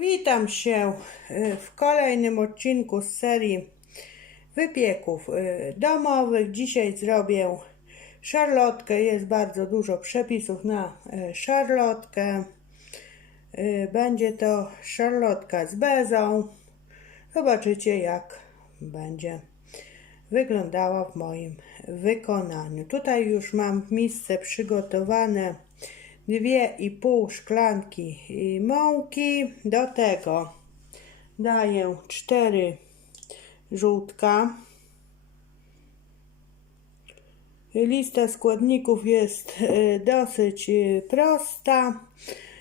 Witam się y, w kolejnym odcinku z serii wypieków y, domowych. Dzisiaj zrobię szarlotkę. Jest bardzo dużo przepisów na y, szarlotkę. Będzie to szarlotka z bezą. Zobaczycie jak będzie wyglądała w moim wykonaniu. Tutaj już mam w misce przygotowane dwie i pół szklanki mąki. Do tego daję cztery żółtka. Lista składników jest y, dosyć y, prosta.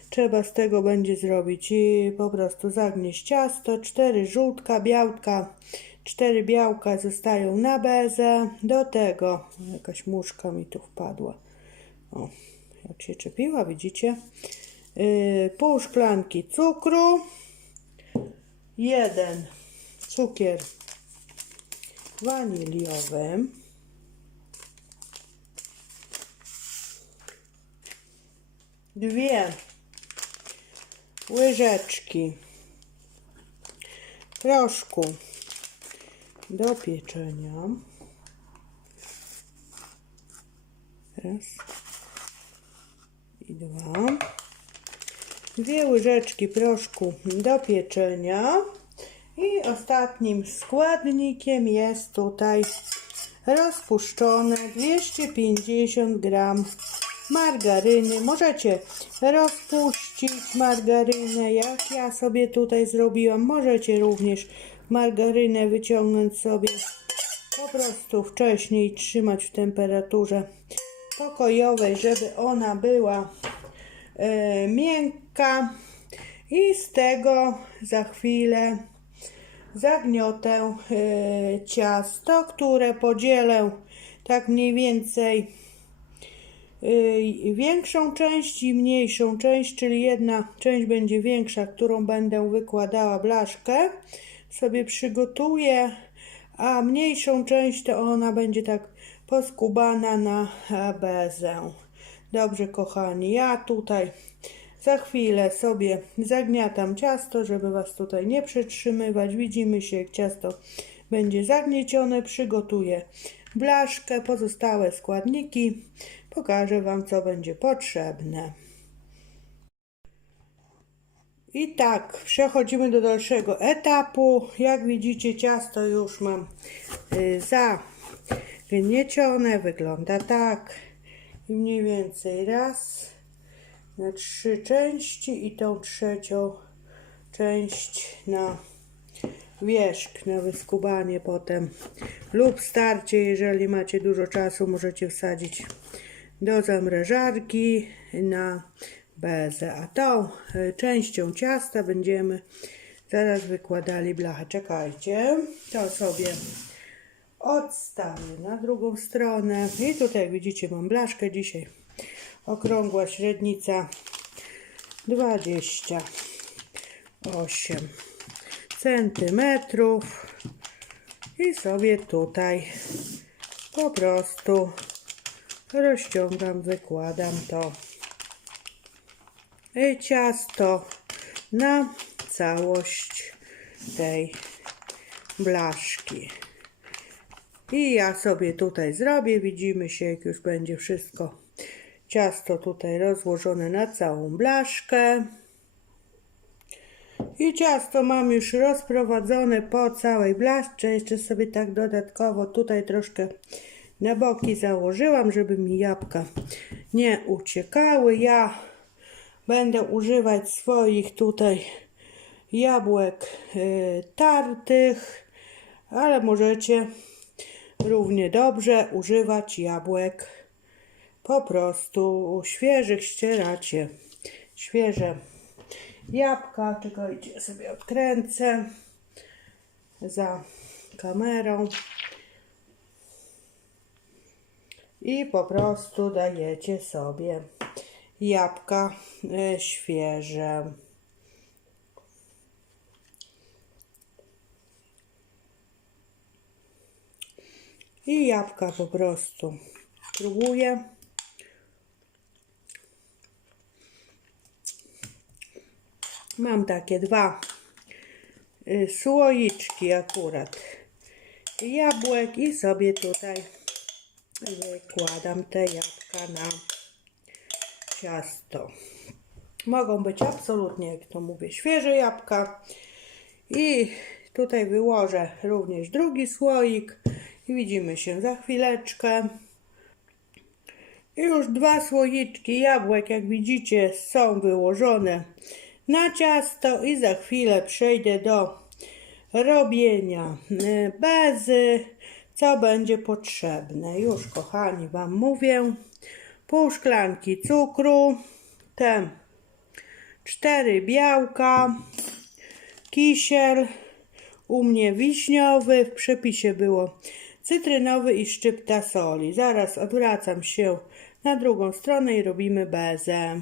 Trzeba z tego będzie zrobić y, po prostu zagnieść ciasto. Cztery żółtka, białka, cztery białka zostają na bezę. Do tego jakaś muszka mi tu wpadła. O, jak się czepiła, widzicie? Yy, pół szklanki cukru, jeden cukier waniliowy, dwie łyżeczki proszku do pieczenia. Raz dwa. Dwie łyżeczki proszku do pieczenia. I ostatnim składnikiem jest tutaj rozpuszczone 250 gram margaryny. Możecie rozpuścić margarynę, jak ja sobie tutaj zrobiłam. Możecie również margarynę wyciągnąć sobie po prostu wcześniej, trzymać w temperaturze pokojowej, żeby ona była e, miękka. I z tego za chwilę zagniotę e, ciasto, które podzielę tak mniej więcej y, większą część i mniejszą część, czyli jedna część będzie większa, którą będę wykładała blaszkę, sobie przygotuję, a mniejszą część to ona będzie tak poskubana na bezę. Dobrze, kochani, ja tutaj za chwilę sobie zagniatam ciasto, żeby Was tutaj nie przytrzymywać. Widzimy się, jak ciasto będzie zagniecione. Przygotuję blaszkę, pozostałe składniki. Pokażę Wam, co będzie potrzebne. I tak, przechodzimy do dalszego etapu. Jak widzicie, ciasto już mam y, zagniecione. Wygląda tak. I mniej więcej raz na trzy części i tą trzecią część na wierzch, na wyskubanie potem lub starcie, jeżeli macie dużo czasu, możecie wsadzić do zamrażarki na bezę. A tą y, częścią ciasta będziemy zaraz wykładali blachę. Czekajcie, to sobie odstawię na drugą stronę. I tutaj widzicie mam blaszkę dzisiaj. Okrągła średnica 28 centymetrów. I sobie tutaj po prostu rozciągam, wykładam to i ciasto na całość tej blaszki. I ja sobie tutaj zrobię, widzimy się jak już będzie wszystko ciasto tutaj rozłożone na całą blaszkę. I ciasto mam już rozprowadzone po całej blaszce. Jeszcze sobie tak dodatkowo tutaj troszkę na boki założyłam, żeby mi jabłka nie uciekały. Ja będę używać swoich tutaj jabłek y, tartych, ale możecie równie dobrze używać jabłek po prostu świeżych ścieracie świeże jabłka. Czekajcie, sobie odkręcę za kamerą. I po prostu dajecie sobie jabłka e, świeże. I jabłka po prostu próbuję. Mam takie dwa y, słoiczki akurat jabłek i sobie tutaj wykładam te jabłka na ciasto. Mogą być absolutnie, jak to mówię, świeże jabłka. I tutaj wyłożę również drugi słoik. Widzimy się za chwileczkę. I już dwa słoiczki jabłek, jak widzicie, są wyłożone na ciasto i za chwilę przejdę do robienia y, bezy, co będzie potrzebne. Już, kochani, Wam mówię. Pół szklanki cukru, te cztery białka, kisiel, u mnie wiśniowy, w przepisie było cytrynowy i szczypta soli. Zaraz odwracam się na drugą stronę i robimy bezę.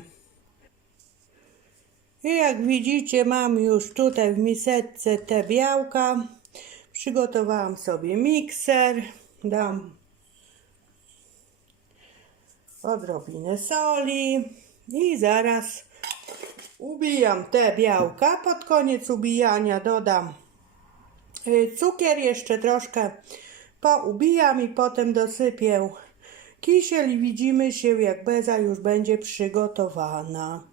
I jak widzicie, mam już tutaj w miseczce te białka. Przygotowałam sobie mikser. Dam odrobinę soli i zaraz ubijam te białka. Pod koniec ubijania dodam y, cukier, jeszcze troszkę poubijam i potem dosypię kisiel i widzimy się jak beza już będzie przygotowana.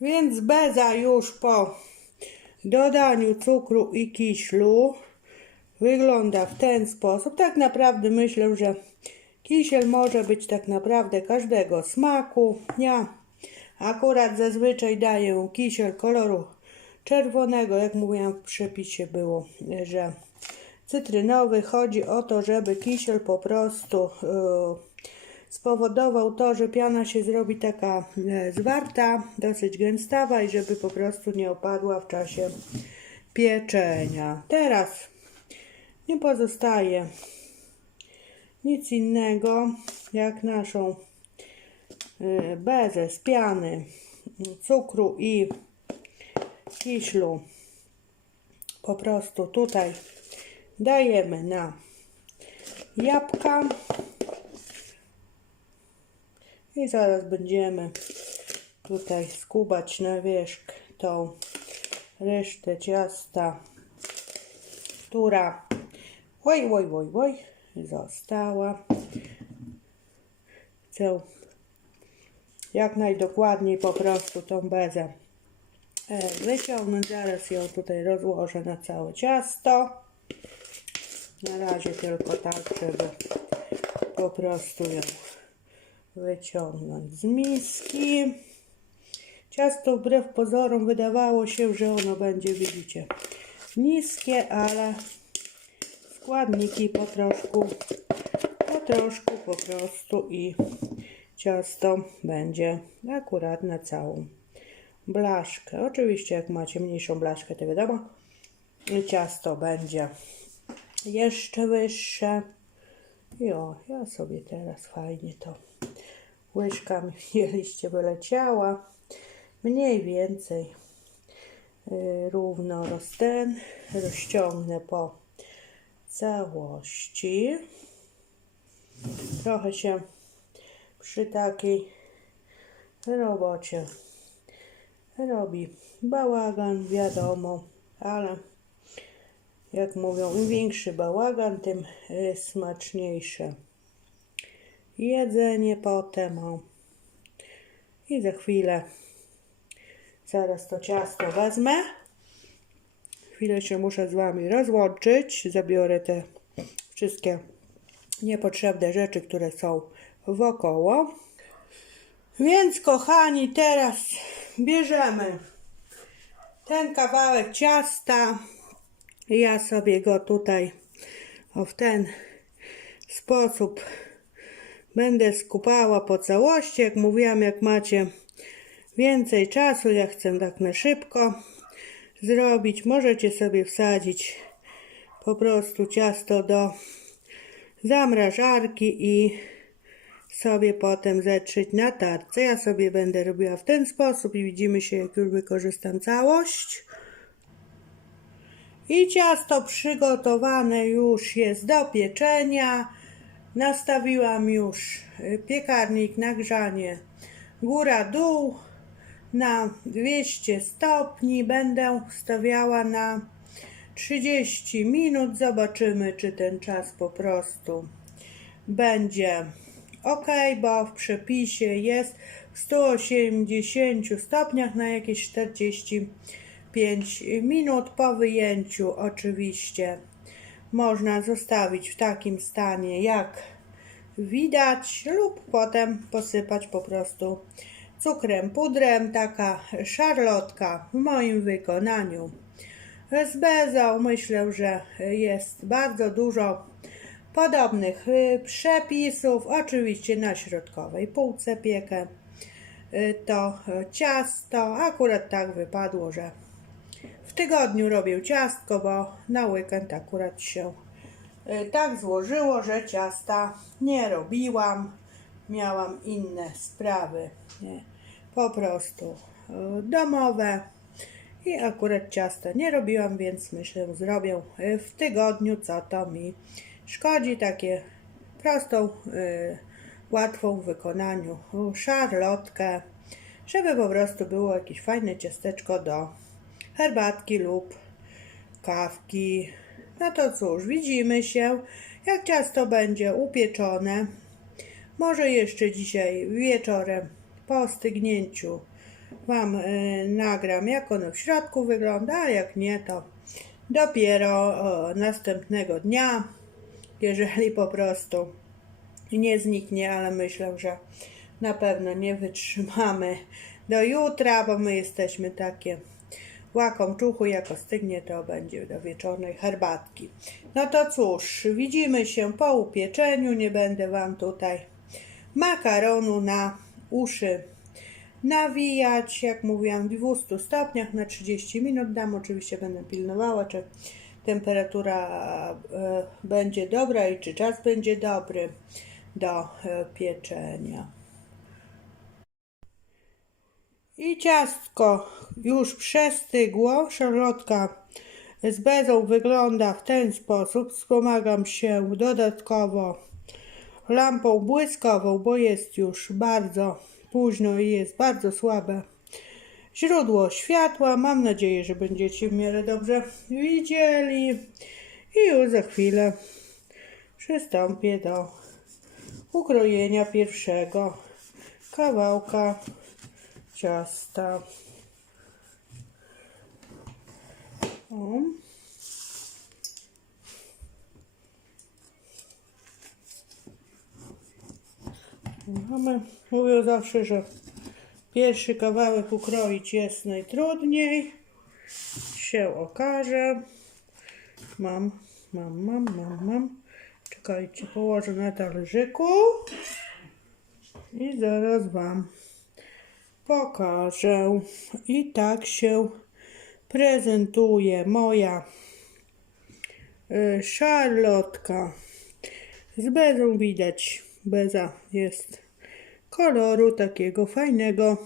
Więc beza już po dodaniu cukru i kiślu wygląda w ten sposób. Tak naprawdę myślę, że kisiel może być tak naprawdę każdego smaku. Ja akurat zazwyczaj daję kisiel koloru czerwonego, jak mówiłam w przepisie było, że cytrynowy. Chodzi o to, żeby kisiel po prostu yy, spowodował to, że piana się zrobi taka e, zwarta, dosyć gęstawa i żeby po prostu nie opadła w czasie pieczenia. Teraz nie pozostaje nic innego jak naszą e, bezę z piany, cukru i kiślu po prostu tutaj dajemy na jabłka i zaraz będziemy tutaj skubać na wierzch tą resztę ciasta, która oj, oj, oj, oj, została. Chcę jak najdokładniej po prostu tą bezę e, wyciągnąć. Zaraz ją tutaj rozłożę na całe ciasto. Na razie tylko tak, żeby po prostu ją wyciągnąć z miski. Ciasto wbrew pozorom wydawało się, że ono będzie, widzicie, niskie, ale składniki po troszku, po troszku po prostu i ciasto będzie akurat na całą blaszkę. Oczywiście jak macie mniejszą blaszkę, to wiadomo, ciasto będzie jeszcze wyższe. I o, ja sobie teraz fajnie to łyżka mi wyleciała. Mniej więcej y, równo rozten, rozciągnę po całości. Trochę się przy takiej robocie robi bałagan, wiadomo, ale jak mówią, im większy bałagan, tym y, smaczniejsze jedzenie potem. O. I za chwilę zaraz to ciasto wezmę. Chwilę się muszę z Wami rozłączyć. Zabiorę te wszystkie niepotrzebne rzeczy, które są wokoło. Więc kochani, teraz bierzemy ten kawałek ciasta. Ja sobie go tutaj o, w ten sposób Będę skupała po całości, jak mówiłam, jak macie więcej czasu, ja chcę tak na szybko zrobić, możecie sobie wsadzić po prostu ciasto do zamrażarki i sobie potem zetrzeć na tarce. Ja sobie będę robiła w ten sposób i widzimy się, jak już wykorzystam całość. I ciasto przygotowane już jest do pieczenia. Nastawiłam już y, piekarnik na grzanie góra-dół na 200 stopni. Będę stawiała na 30 minut. Zobaczymy, czy ten czas po prostu będzie ok, bo w przepisie jest w 180 stopniach na jakieś 45 minut. Po wyjęciu oczywiście można zostawić w takim stanie jak widać lub potem posypać po prostu cukrem, pudrem. Taka szarlotka w moim wykonaniu z bezą. Myślę, że jest bardzo dużo podobnych y, przepisów. Oczywiście na środkowej półce piekę y, to y, ciasto. Akurat tak wypadło, że w tygodniu robię ciastko, bo na weekend akurat się tak złożyło, że ciasta nie robiłam. Miałam inne sprawy, nie, po prostu domowe. I akurat ciasta nie robiłam, więc myślę, zrobię w tygodniu, co to mi szkodzi. Takie prostą, y, łatwą w wykonaniu szarlotkę, żeby po prostu było jakieś fajne ciasteczko do herbatki lub kawki. No to cóż, widzimy się, jak ciasto będzie upieczone. Może jeszcze dzisiaj wieczorem po stygnięciu Wam y, nagram, jak ono w środku wygląda, a jak nie, to dopiero następnego dnia, jeżeli po prostu nie zniknie, ale myślę, że na pewno nie wytrzymamy do jutra, bo my jesteśmy takie łakomczuchu, jak ostygnie, to będzie do wieczornej herbatki. No to cóż, widzimy się po upieczeniu, nie będę Wam tutaj makaronu na uszy nawijać, jak mówiłam, w 200 stopniach na 30 minut dam. Oczywiście będę pilnowała, czy temperatura e, będzie dobra i czy czas będzie dobry do e, pieczenia. I ciastko już przestygło. Szarlotka z bezą wygląda w ten sposób. Wspomagam się dodatkowo lampą błyskową, bo jest już bardzo późno i jest bardzo słabe źródło światła. Mam nadzieję, że będziecie w miarę dobrze widzieli. I już za chwilę przystąpię do ukrojenia pierwszego kawałka ciasta. O. Mamy, mówią zawsze, że pierwszy kawałek ukroić jest najtrudniej. Się okaże. Mam, mam, mam, mam, mam. Czekajcie, położę na talerzyku. I zaraz Wam pokażę. I tak się prezentuje moja y, szarlotka. Z bezą widać, beza jest koloru takiego fajnego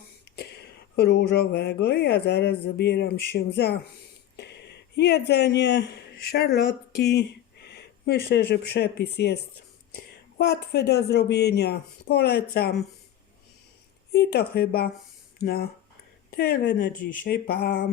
różowego. Ja zaraz zabieram się za jedzenie szarlotki. Myślę, że przepis jest łatwy do zrobienia. Polecam. I to chyba na tyle na dzisiaj. Pa!